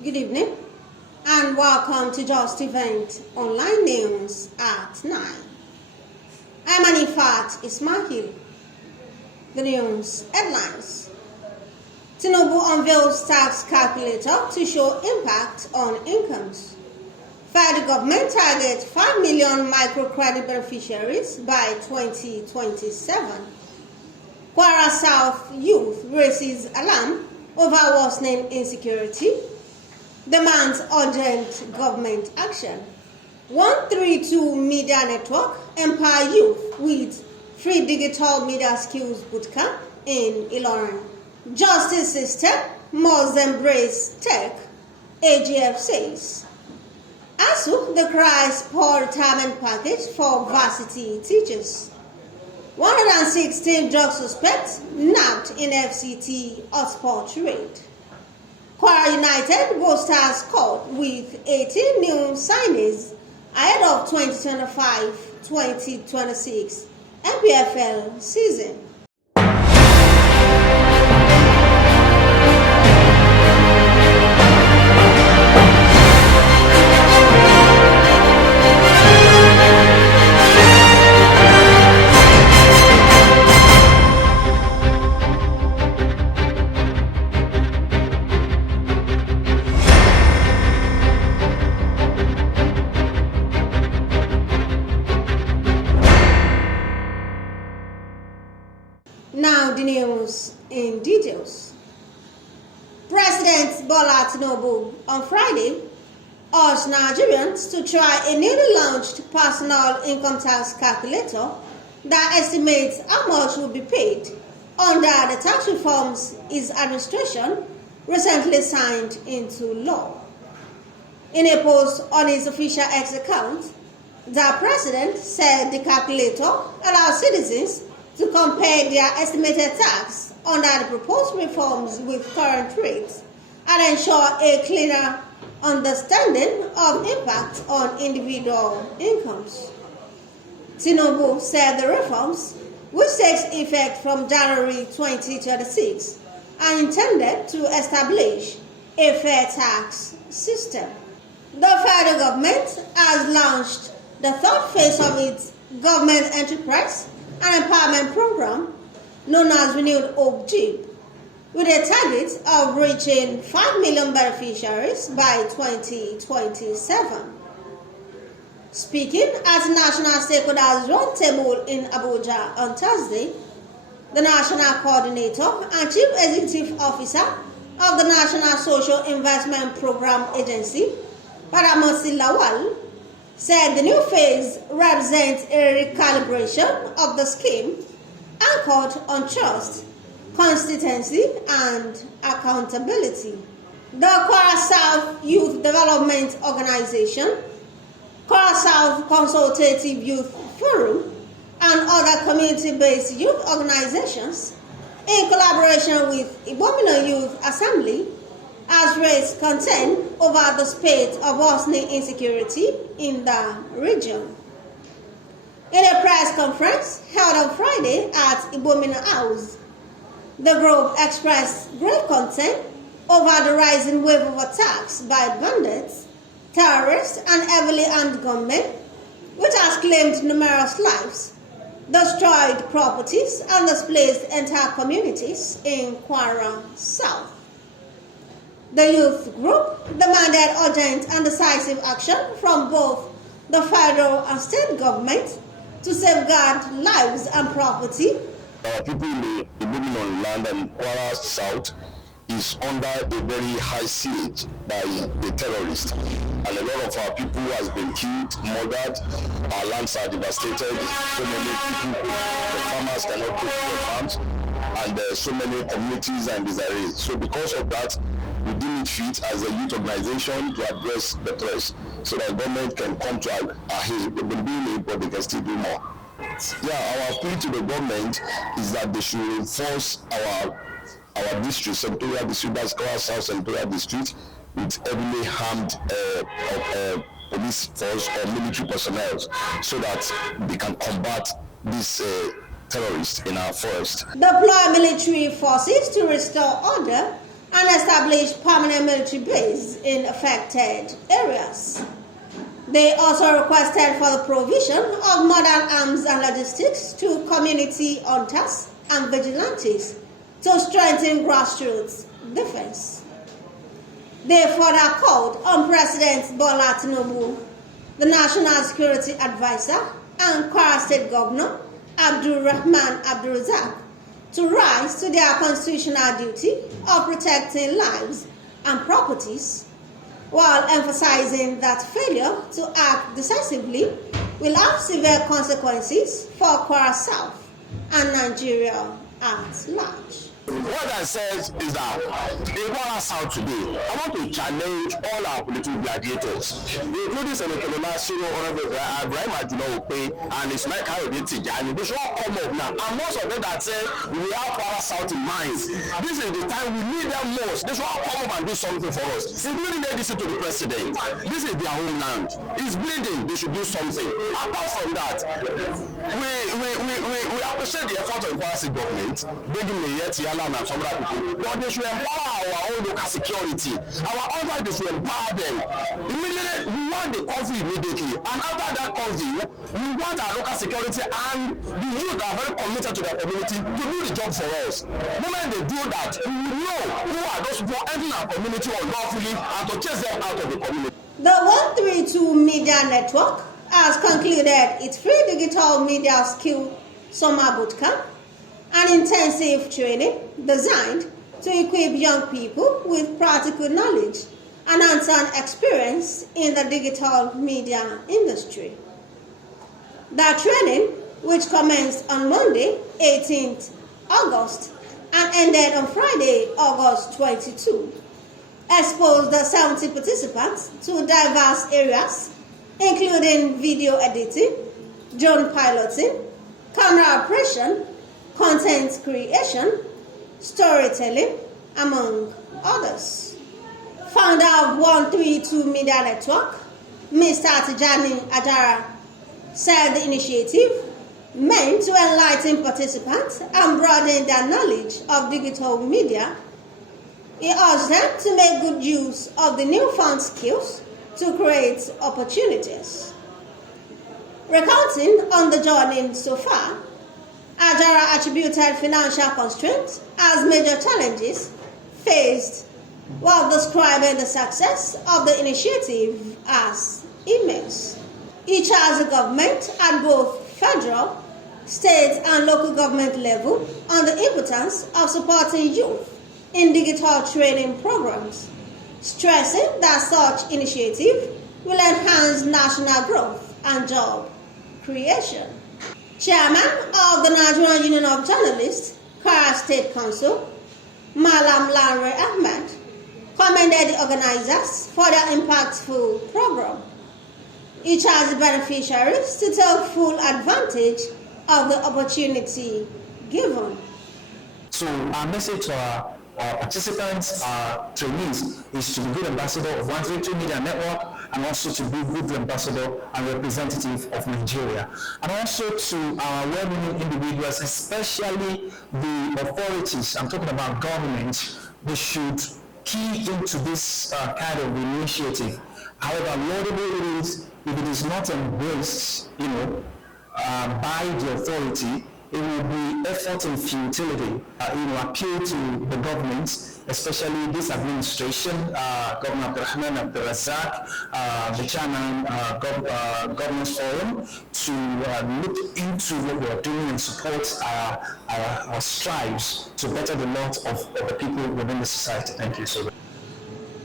Good evening and welcome to Justeventonline News at 9. I'm Anifat Ismail. The news headlines. Tinubu unveils tax calculator to show impact on incomes. Federal government targets 5 million microcredit beneficiaries by 2027. Kwara South youth raises alarm over worsening insecurity. Demands urgent government action. 132 Media Network empower youth with free digital media skills bootcamp in Ilorin. Justice system must embrace tech, AGF says. ASUU decries poor retirement package for varsity teachers. 116 drug suspects nabbed in FCT hotspot raid. Kwara United Bolsters caught with 18 new signings ahead of 2025-2026 NPFL season. Now the news in details. President Bola Tinubu on Friday urged Nigerians to try a newly launched personal income tax calculator that estimates how much will be paid under the tax reforms his administration recently signed into law. In a post on his official X account, the president said the calculator allows citizens to compare their estimated tax under the proposed reforms with current rates and ensure a clearer understanding of impact on individual incomes. Tinubu said the reforms, which takes effect from January 2026, are intended to establish a fair tax system. The federal government has launched the third phase of its government enterprise and empowerment program known as Renewed Hope JEEP, with a target of reaching 5 million beneficiaries by 2027. Speaking at the National Stakeholders Roundtable in Abuja on Thursday, the National Coordinator and Chief Executive Officer of the National Social Investment Program Agency, Paramosi Lawal, said the new phase represents a recalibration of the scheme anchored on trust, consistency, and accountability. The Kwara South Youth Development Organization, Kwara South Consultative Youth Forum, and other community-based youth organizations, in collaboration with Ibomina Youth Assembly, has raised concern over the spate of worsening insecurity in the region. In a press conference held on Friday at Ibomina House, the group expressed great concern over the rising wave of attacks by bandits, terrorists, and heavily armed gunmen, which has claimed numerous lives, destroyed properties, and displaced entire communities in Kwara South. The youth group demanded urgent and decisive action from both the federal and state government to safeguard lives and property. Our people living on land and Kwara South is under a very high siege by the terrorists. And a lot of our people has been killed, murdered, our lands are devastated, so many people, the farmers cannot go to their farms, and so many communities are in disarray. So because of that, we deem it fit as a youth organization to address the threats so that government can come to our aid. They've been doing it, but they can still do more. Yeah, our appeal to the government is that they should reinforce our district, Senatorial District, that's Kwara South Senatorial District, with heavily armed police force or military personnel so that they can combat these terrorists in our forest. Deploy military forces to restore order and establish permanent military base in affected areas. They also requested for the provision of modern arms and logistics to community hunters and vigilantes to strengthen grassroots defense. They further called on President Bola Tinubu, the National Security Advisor, and Kwara State Governor Abdul Rahman Abdulrazak to rise to their constitutional duty of protecting lives and properties, while emphasizing that failure to act decisively will have severe consequences for Kwara South and Nigeria at large. What I said is that in Kwara South today, I want to challenge all our political gladiators, including Senator Nasiru, Honorable Ibrahim Ajulo-Ope, and Ismail Kayode Tijani. They should all come up now. And most of them that say we have Kwara South in mind, this is the time we need them most. They should all come up and do something for us. Including they listen to the president. This is their homeland. It's bleeding. They should do something. Apart from that, we appreciate the effort of the Kwara State government, bringing the Yeti and some other people, but they should empower our own local security. Our others, they should empower them. Immediately, we want the country immediately, and after that country, we want our local security and the youth that are very committed to their community to do the job for us. The moment they do that, we will know who are those people entering our community unlawfully and to chase them out of the community. The 132 Media Network has concluded its free digital media skill summer bootcamp, an intensive training designed to equip young people with practical knowledge and hands-on experience in the digital media industry. The training, which commenced on Monday, 18th August, and ended on Friday, August 22, exposed the 70 participants to diverse areas, including video editing, drone piloting, camera operation, content creation, storytelling, among others. Founder of 132 Media Network, Mr. Tijani Ajara, said the initiative meant to enlighten participants and broaden their knowledge of digital media. He urged them to make good use of the newfound skills to create opportunities. Recounting on the journey so far, Ajara attributed financial constraints as major challenges faced, while describing the success of the initiative as immense. He charged the government at both federal, state, and local government level on the importance of supporting youth in digital training programs, stressing that such initiative will enhance national growth and job creation. Chairman of the Nigerian Union of Journalists, Kwara State Council, Malam Lanre Ahmed, commended the organizers for their impactful program. He charged beneficiaries to take full advantage of the opportunity given. So our message to our participants, our trainees, is to be good ambassador of 132 Media Network, and also to be good ambassador and representative of Nigeria. And also to our well-meaning individuals, especially the authorities, I'm talking about government, they should key into this kind of initiative. However laudable it is, if it is not embraced, by the authority, it will be effort in futility. Appeal to the government, especially this administration, Governor Abdulrahman Abdulrazak, the chairman, Governors Forum, to look into what we are doing and support our strives to better the lot of the people within the society. Thank you so much.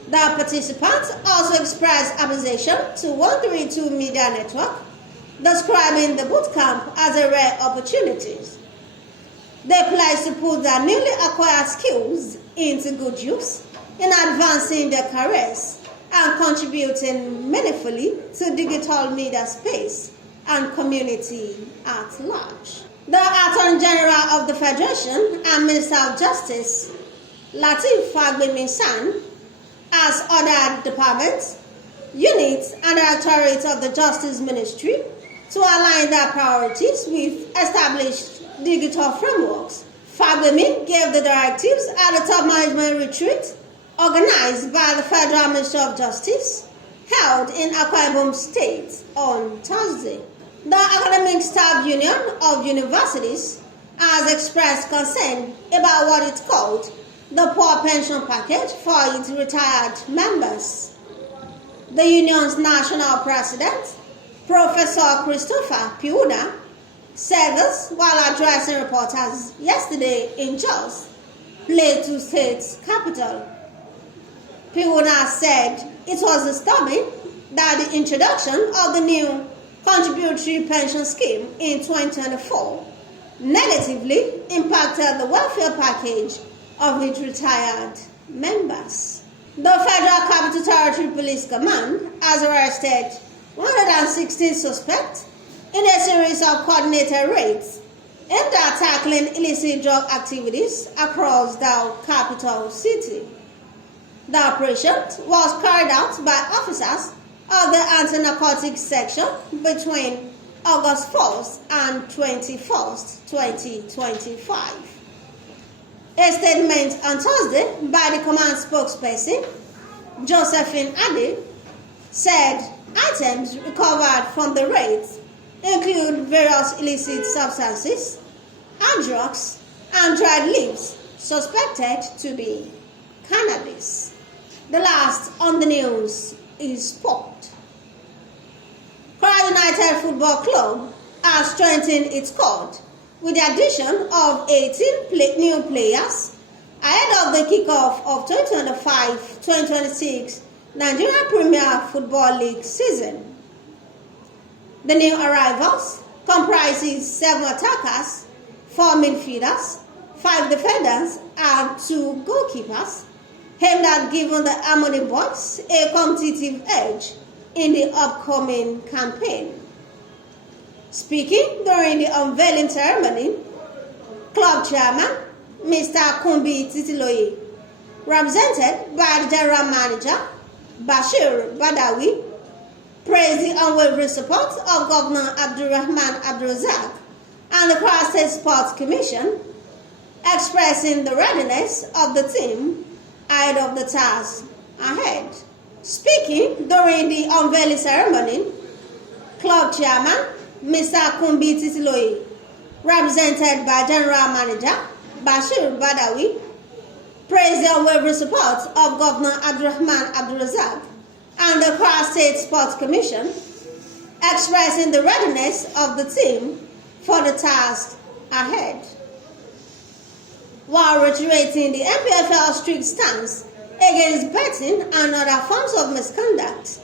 The participants also expressed appreciation to 132 Media Network, describing the bootcamp as a rare opportunity. They pledged to put their newly acquired skills into good use in advancing their careers and contributing meaningfully to digital media space and community at large. The Attorney General of the Federation and Minister of Justice, Lateef Fagbemi-San, has ordered departments, units, and directorates of the Justice Ministry to align their priorities with established digital frameworks. Fagbemi gave the directives at the top management retreat organized by the Federal Ministry of Justice, held in Akwa Ibom State on Thursday. The Academic Staff Union of Universities has expressed concern about what it called the poor pension package for its retired members. The union's national president, Professor Christopher Piuna, said this while addressing reporters yesterday in Jos, Plateau State's capital. Piuna said it was disturbing that the introduction of the new contributory pension scheme in 2024 negatively impacted the welfare package of its retired members. The Federal Capital Territory Police Command has arrested 116 suspects in a series of coordinated raids aimed at tackling illicit drug activities across the capital city. The operation was carried out by officers of the Anti-Narcotics Section between August 1st and 21st, 2025. A statement on Thursday by the command spokesperson, Josephine Ade, said items recovered from the raids include various illicit substances and drugs and dried leaves suspected to be cannabis. The last on the news is sport. Kwara United Football Club has strengthened its squad with the addition of 18 new players ahead of the kickoff of 2025-2026 Nigerian Premier Football League season. The new arrivals comprises 7 attackers, 4 midfielders, 5 defenders, and 2 goalkeepers, aimed at giving the Harmony Boys a competitive edge in the upcoming campaign. Speaking during the unveiling ceremony, club chairman Mr. Kumbi Titiloye, represented by the general manager Bashir Badawi, praised the unwavering support of Governor Abdulrahman Abdulrazak and the Kwara State Sports Commission, expressing the readiness of the team ahead of the task ahead. Speaking during the unveiling ceremony, club chairman Mr. Kumbi Titiloye, represented by General Manager Bashir Badawi, praised the unwavering support of Governor Abdulrahman Abdulrazak and the Kwara State Sports Commission, expressing the readiness of the team for the task ahead, while reiterating the NPFL strict stance against betting and other forms of misconduct.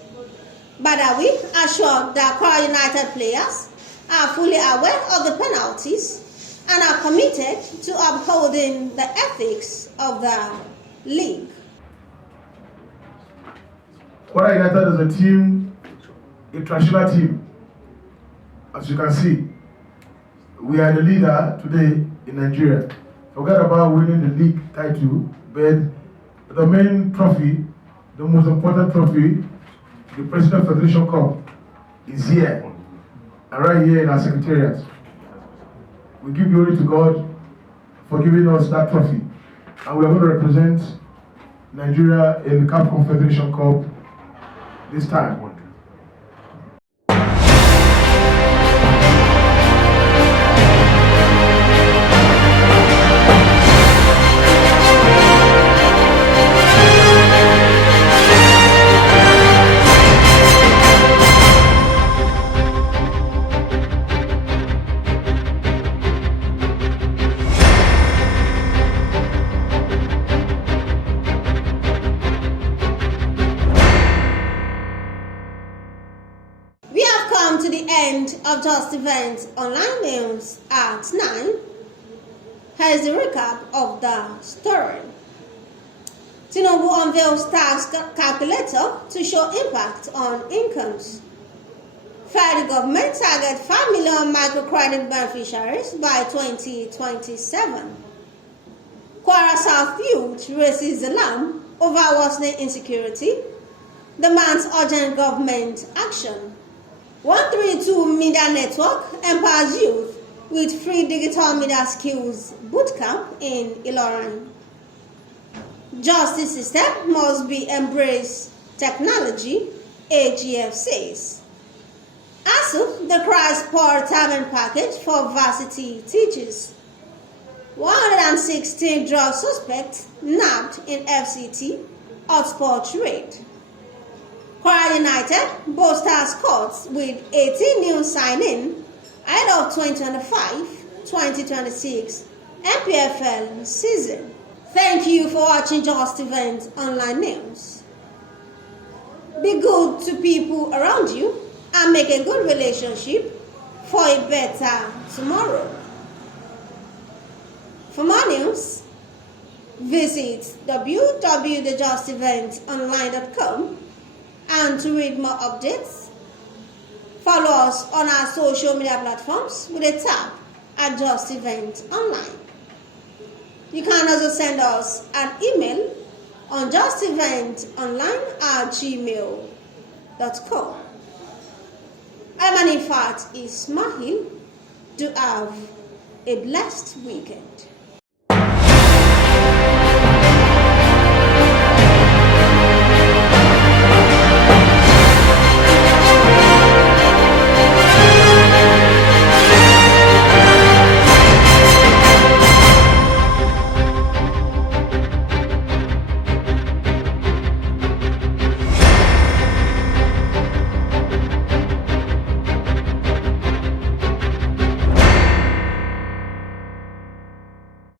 Badawi assured that Kwara United players are fully aware of the penalties and are committed to upholding the ethics of the league. Kwara United is a team, a traditional team. As you can see, we are the leader today in Nigeria. Forget about winning the league title, but the main trophy, the most important trophy, the President Federation Cup, is here, and right here in our secretariat. We give glory to God for giving us that trophy, and we are going to represent Nigeria in the CAF Confederation Cup this time. Of Justeventonline news at 9. Here's the recap of the story. Tinubu unveils tax calculator to show impact on incomes. Federal government target 5 million microcredit beneficiaries by 2027. Kwara South youth raises alarm over worsening insecurity, demands urgent government action. 132 Media Network empowers youth with free digital media skills bootcamp in Ilorin. Justice system must be embrace technology, AGF says. ASUU decries poor retirement package for varsity teachers. 116 drug suspects nabbed in FCT hotspot raid. Kwara United Bolsters courts with 18 new sign-in ahead of 2025-2026 NPFL season. Thank you for watching Justeventonline News. Be good to people around you and make a good relationship for a better tomorrow. For more news, visit www.justeventonline.com, and to read more updates, follow us on our social media platforms with a tab at Justeventonline. You can also send us an email on justeventonline@gmail.com. I'm Anifat Ismail. Do have a blessed weekend.